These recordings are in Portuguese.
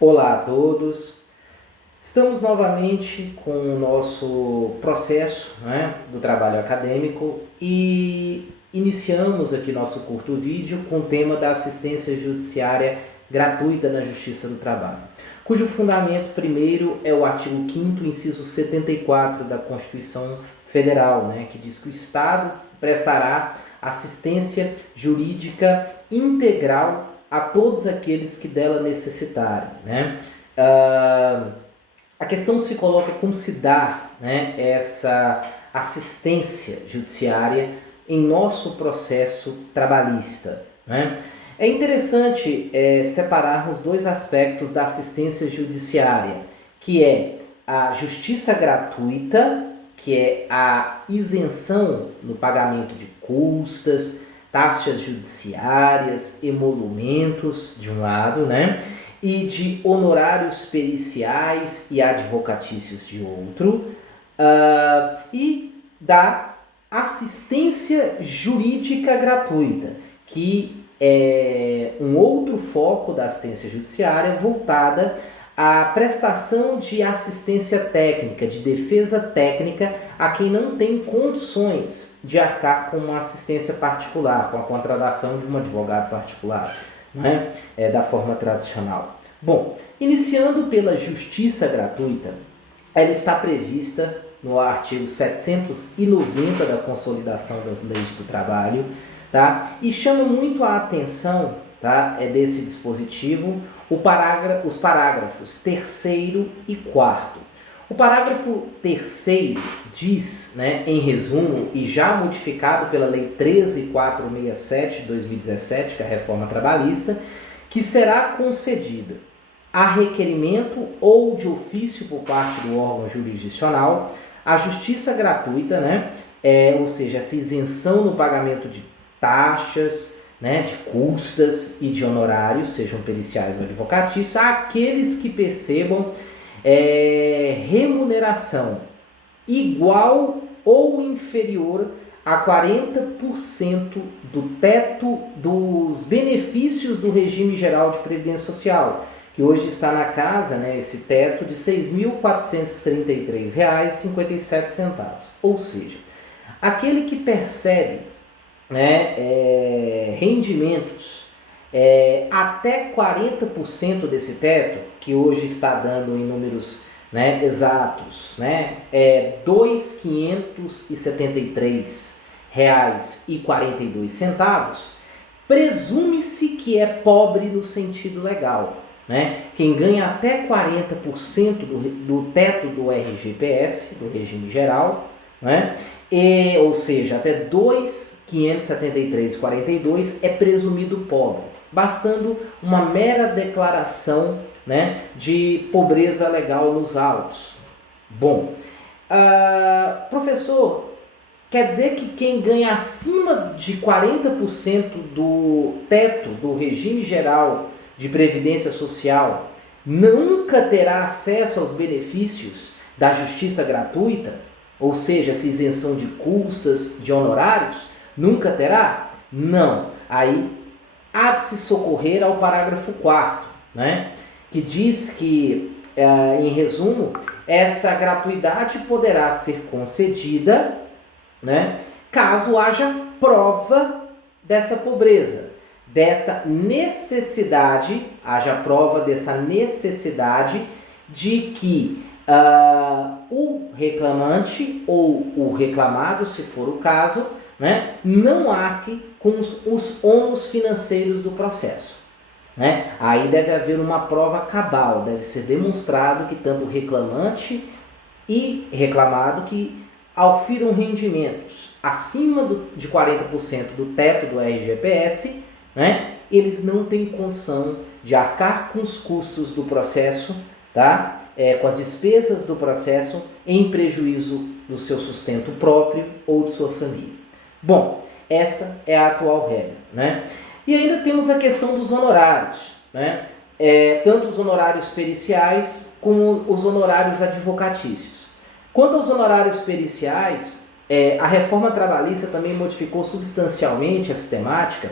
Olá a todos, estamos novamente com o nosso processo, do trabalho acadêmico e iniciamos aqui nosso curto vídeo com o tema da assistência judiciária gratuita na Justiça do Trabalho, cujo fundamento primeiro é o artigo 5º, inciso 74 da Constituição Federal, que diz que o Estado prestará assistência jurídica integral a todos aqueles que dela necessitarem. A questão se coloca como se dá essa assistência judiciária em nosso processo trabalhista. É interessante separarmos dois aspectos da assistência judiciária, que é a justiça gratuita, que é a isenção no pagamento de custas, taxas judiciárias, emolumentos, de um lado, e de honorários periciais e advocatícios, de outro, e da assistência jurídica gratuita, que é um outro foco da assistência judiciária voltada à prestação de assistência técnica, de defesa técnica a quem não tem condições de arcar com uma assistência particular, com a contratação de um advogado particular, da forma tradicional. Bom, iniciando pela justiça gratuita, ela está prevista no artigo 790 da Consolidação das Leis do Trabalho, e chama muito a atenção desse dispositivo os parágrafos 3º e 4º. O parágrafo 3º diz, em resumo, e já modificado pela Lei 13.467 de 2017, que é a reforma trabalhista, que será concedida a requerimento ou de ofício por parte do órgão jurisdicional a justiça gratuita, ou seja, essa isenção no pagamento de taxas, de custas e de honorários, sejam periciais ou advocatícios, àqueles que percebam remuneração igual ou inferior a 40% do teto dos benefícios do regime geral de previdência social, que hoje está na casa, esse teto, de R$ 6.433,57. Ou seja, aquele que percebe rendimentos até 40% desse teto, que hoje está dando em números exatos, R$ 2.573,42, presume-se que é pobre no sentido legal. Quem ganha até 40% do teto do RGPS, do regime geral, ou seja, até R$ 2.573,42 é presumido pobre, bastando uma mera declaração de pobreza legal nos autos. Bom, professor, quer dizer que quem ganha acima de 40% do teto do regime geral de previdência social nunca terá acesso aos benefícios da justiça gratuita, ou seja, essa isenção de custas, de honorários, nunca terá? Não. Aí há de se socorrer ao parágrafo 4º, que diz que, em resumo, essa gratuidade poderá ser concedida, caso haja prova dessa pobreza, dessa necessidade, haja prova dessa necessidade de que o reclamante ou o reclamado, se for o caso, não arque com os ônus financeiros do processo. Aí deve haver uma prova cabal, deve ser demonstrado que tanto o reclamante e reclamado que aufiram rendimentos acima de 40% do teto do RGPS, eles não têm condição de arcar com os custos do processo, com as despesas do processo, em prejuízo do seu sustento próprio ou de sua família. Bom, essa é a atual regra. E ainda temos a questão dos honorários, tanto os honorários periciais como os honorários advocatícios. Quanto aos honorários periciais, a reforma trabalhista também modificou substancialmente a sistemática,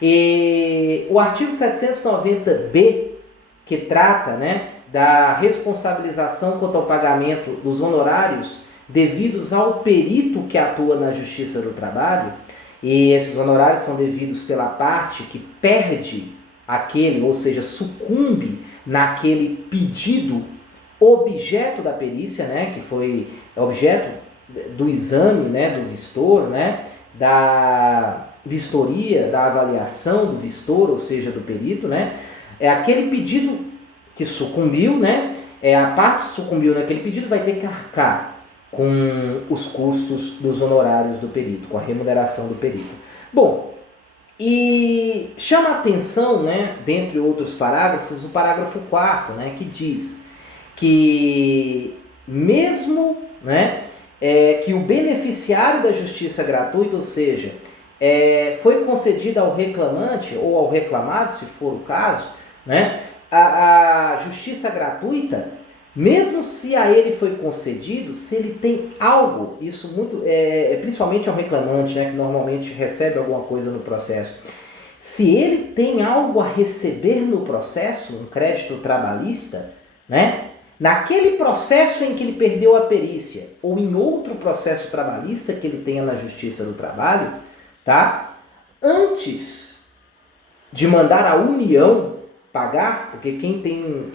e o artigo 790B que trata, né, da responsabilização quanto ao pagamento dos honorários devidos ao perito que atua na Justiça do Trabalho, e esses honorários são devidos pela parte que perde aquele, ou seja, sucumbe naquele pedido objeto da perícia, né, que foi objeto do exame, né, do vistor, né, da vistoria, da avaliação do vistor, ou seja, do perito, né, é aquele pedido que sucumbiu, né, a parte que sucumbiu naquele pedido vai ter que arcar com os custos dos honorários do perito, com a remuneração do perito. Bom, e chama a atenção, né, dentre outros parágrafos, o parágrafo 4º, né, que diz que mesmo, né, que o beneficiário da justiça gratuita, ou seja, foi concedida ao reclamante ou ao reclamado, se for o caso, né, a justiça gratuita, mesmo se a ele foi concedido, se ele tem algo, isso muito, principalmente ao reclamante, né, que normalmente recebe alguma coisa no processo, se ele tem algo a receber no processo, um crédito trabalhista, né, naquele processo em que ele perdeu a perícia, ou em outro processo trabalhista que ele tenha na Justiça do Trabalho, tá? Antes de mandar a União pagar, porque quem tem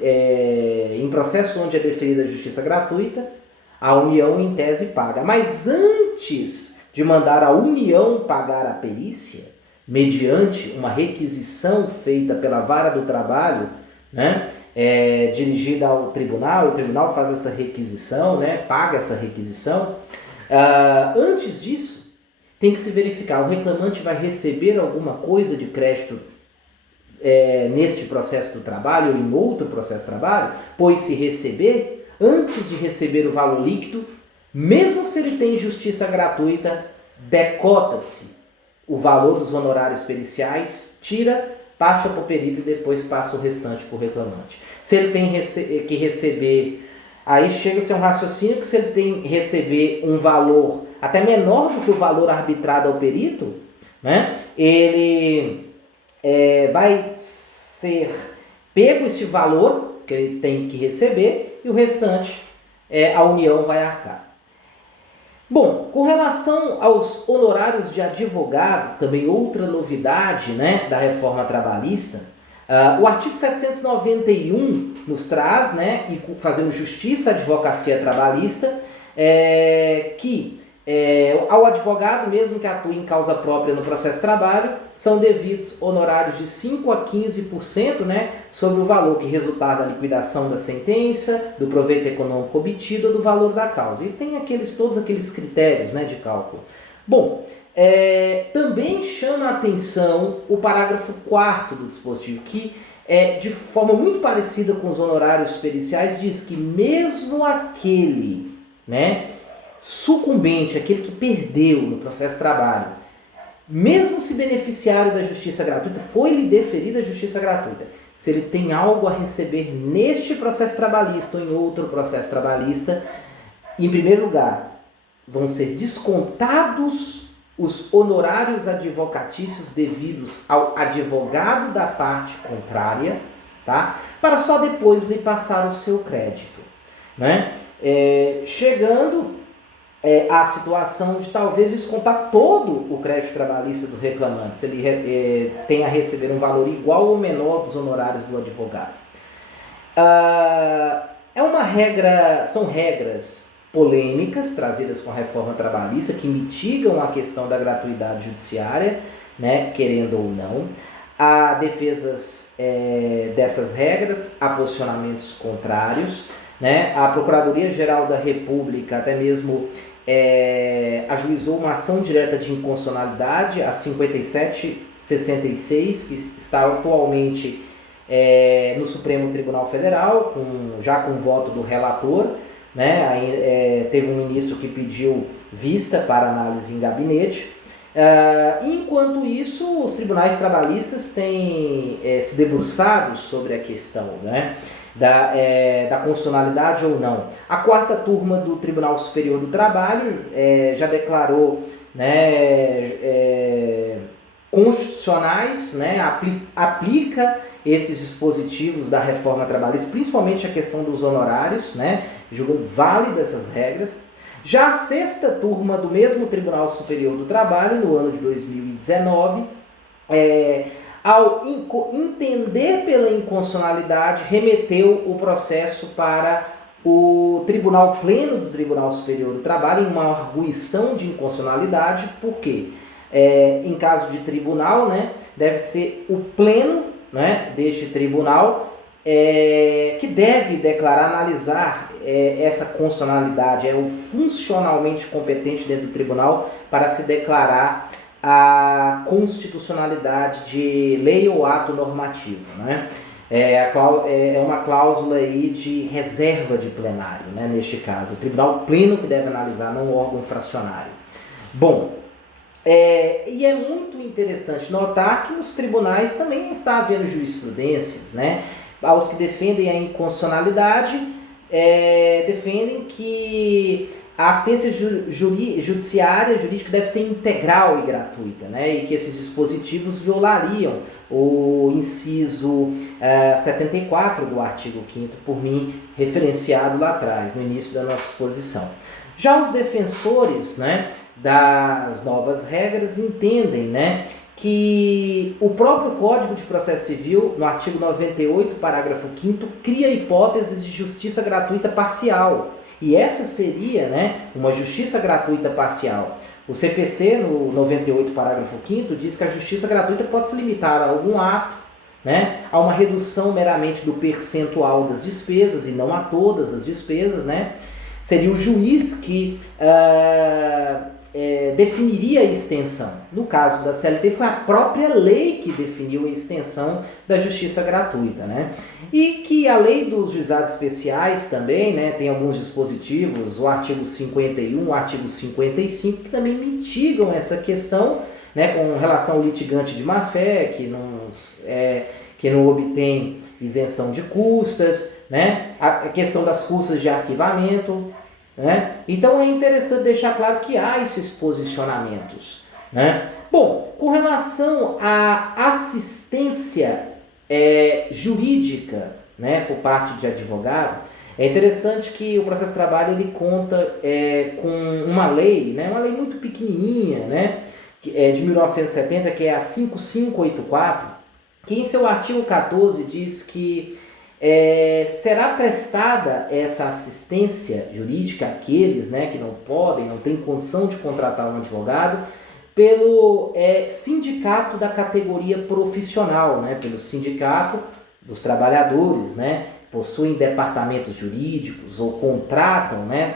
em processo onde é deferida a justiça gratuita, a União em tese paga. Mas antes de mandar a União pagar a perícia, mediante uma requisição feita pela Vara do Trabalho, né, dirigida ao tribunal, o tribunal faz essa requisição, né, paga essa requisição. Antes disso, tem que se verificar, o reclamante vai receber alguma coisa de crédito neste processo do trabalho ou em outro processo de trabalho, pois se receber, antes de receber o valor líquido, mesmo se ele tem justiça gratuita, decota-se o valor dos honorários periciais, passa para o perito e depois passa o restante para o reclamante. Se ele tem que receber, aí chega-se a um raciocínio que se ele tem que receber um valor até menor do que o valor arbitrado ao perito, né, ele vai ser pego esse valor que ele tem que receber e o restante a União vai arcar. Bom, com relação aos honorários de advogado, também outra novidade, né, da reforma trabalhista, o artigo 791 nos traz, né, e fazendo justiça à advocacia trabalhista, que ao advogado, mesmo que atue em causa própria no processo de trabalho, são devidos honorários de 5% a 15%, né, sobre o valor que resultar da liquidação da sentença, do proveito econômico obtido ou do valor da causa. E tem todos aqueles critérios, né, de cálculo. Bom, também chama a atenção o parágrafo 4º do dispositivo, que de forma muito parecida com os honorários periciais, diz que mesmo aquele, né, sucumbente, aquele que perdeu no processo de trabalho, mesmo se beneficiário da justiça gratuita, foi-lhe deferida a justiça gratuita, se ele tem algo a receber neste processo trabalhista ou em outro processo trabalhista, em primeiro lugar, vão ser descontados os honorários advocatícios devidos ao advogado da parte contrária, tá? Para só depois lhe passar o seu crédito, né? Chegando a situação de talvez descontar todo o crédito trabalhista do reclamante, se ele tem a receber um valor igual ou menor dos honorários do advogado. São regras polêmicas trazidas com a reforma trabalhista que mitigam a questão da gratuidade judiciária, né, querendo ou não. Há defesas dessas regras, há posicionamentos contrários, né? A Procuradoria-Geral da República até mesmo ajuizou uma ação direta de inconstitucionalidade, a 5766, que está atualmente no Supremo Tribunal Federal, já com voto do relator, né? Teve um ministro que pediu vista para análise em gabinete. Enquanto isso, os tribunais trabalhistas têm se debruçado sobre a questão, né, da constitucionalidade ou não. A quarta turma do Tribunal Superior do Trabalho já declarou, né, constitucionais, né, aplica esses dispositivos da reforma trabalhista, principalmente a questão dos honorários, né, julgando válida essas regras. Já a sexta turma do mesmo Tribunal Superior do Trabalho, no ano de 2019, ao entender pela inconstitucionalidade, remeteu o processo para o Tribunal Pleno do Tribunal Superior do Trabalho em uma arguição de inconstitucionalidade. Por quê? Em caso de tribunal, né, deve ser o pleno, né, deste tribunal que deve declarar, analisar essa constitucionalidade, é o funcionalmente competente dentro do tribunal para se declarar a constitucionalidade de lei ou ato normativo, né? É uma cláusula aí de reserva de plenário, né, neste caso. O tribunal pleno que deve analisar, não o órgão fracionário. Bom, e é muito interessante notar que nos tribunais também está havendo jurisprudências, né? Aos que defendem a inconstitucionalidade, defendem que a assistência jurídica deve ser integral e gratuita, né? E que esses dispositivos violariam o inciso 74 do artigo 5º, por mim referenciado lá atrás, no início da nossa exposição. Já os defensores, né, das novas regras entendem, né, que o próprio Código de Processo Civil, no artigo 98, parágrafo 5º, cria hipóteses de justiça gratuita parcial. E essa seria, né, uma justiça gratuita parcial. O CPC, no 98, parágrafo 5º, diz que a justiça gratuita pode se limitar a algum ato, né, a uma redução meramente do percentual das despesas e não a todas as despesas, né? Seria o juiz que definiria a extensão. No caso da CLT, foi a própria lei que definiu a extensão da justiça gratuita, né? E que a lei dos juizados especiais também, né, tem alguns dispositivos, o artigo 51, o artigo 55, que também mitigam essa questão, né, com relação ao litigante de má-fé, que não obtém isenção de custas, né? A questão das custas de arquivamento, né? Então é interessante deixar claro que há esses posicionamentos, né? Bom, com relação à assistência jurídica, né, por parte de advogado, é interessante que o processo de trabalho ele conta com uma lei, né, uma lei muito pequenininha, né, de 1970, que é a 5584, que em seu artigo 14 diz que será prestada essa assistência jurídica àqueles, né, que não podem, não têm condição de contratar um advogado, pelo sindicato da categoria profissional, né, pelo sindicato dos trabalhadores, né, possuem departamentos jurídicos ou contratam, né,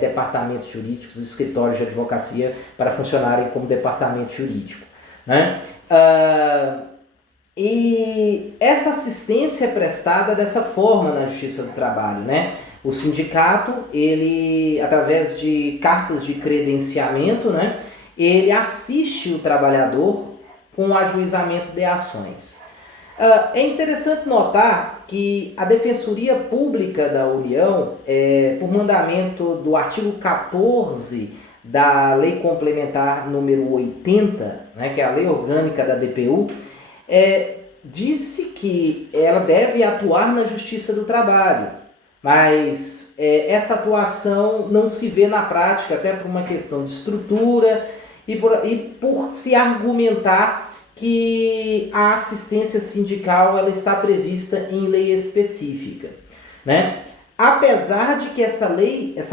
departamentos jurídicos, escritórios de advocacia para funcionarem como departamento jurídico, né? E essa assistência é prestada dessa forma na Justiça do Trabalho, né? O sindicato, ele, através de cartas de credenciamento, né, ele assiste o trabalhador com o ajuizamento de ações. É interessante notar que a Defensoria Pública da União, por mandamento do artigo 14 da Lei Complementar número 80, né, que é a Lei Orgânica da DPU, disse que ela deve atuar na Justiça do Trabalho, mas essa atuação não se vê na prática, até por uma questão de estrutura e por se argumentar que a assistência sindical ela está prevista em lei específica, né? Apesar de que essa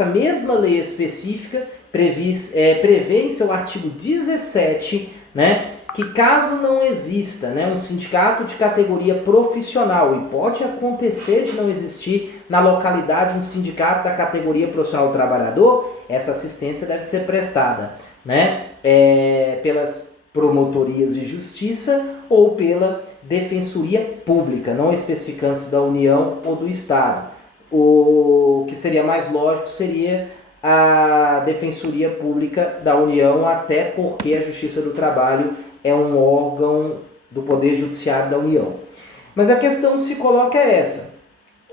mesma lei específica prevê em seu artigo 17, né, que caso não exista, né, um sindicato de categoria profissional, e pode acontecer de não existir na localidade um sindicato da categoria profissional do trabalhador, essa assistência deve ser prestada, né, pelas promotorias de justiça ou pela defensoria pública, não especificando-se da União ou do Estado. O que seria mais lógico seria a Defensoria Pública da União, até porque a Justiça do Trabalho é um órgão do Poder Judiciário da União. Mas a questão que se coloca é essa,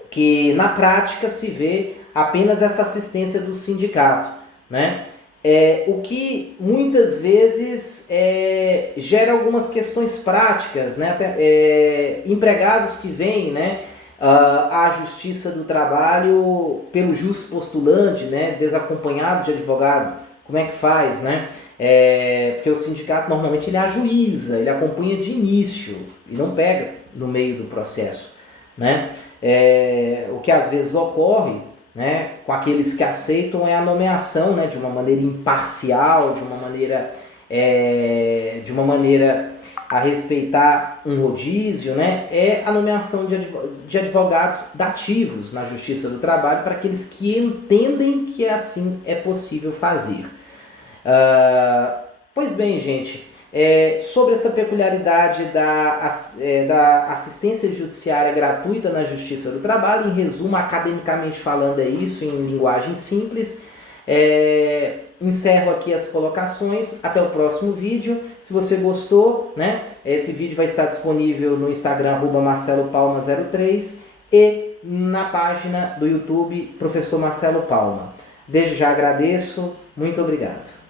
que na prática se vê apenas essa assistência do sindicato, né? O que muitas vezes gera algumas questões práticas, né? Empregados que vêm, né, à Justiça do Trabalho pelo justpostulante, né, desacompanhado de advogado, como é que faz, né? Porque o sindicato normalmente ele ajuiza, ele acompanha de início e não pega no meio do processo, né? O que às vezes ocorre, né, com aqueles que aceitam a nomeação, né, de uma maneira imparcial, de uma maneira a respeitar um rodízio, né, a nomeação de advogados dativos na Justiça do Trabalho para aqueles que entendem que assim é possível fazer. Pois bem, gente, sobre essa peculiaridade da assistência judiciária gratuita na Justiça do Trabalho, em resumo, academicamente falando, é isso, em linguagem simples. Encerro aqui as colocações, até o próximo vídeo. Se você gostou, né, esse vídeo vai estar disponível no Instagram, @marcelopalma03 e na página do YouTube, Professor Marcelo Palma. Desde já agradeço, muito obrigado.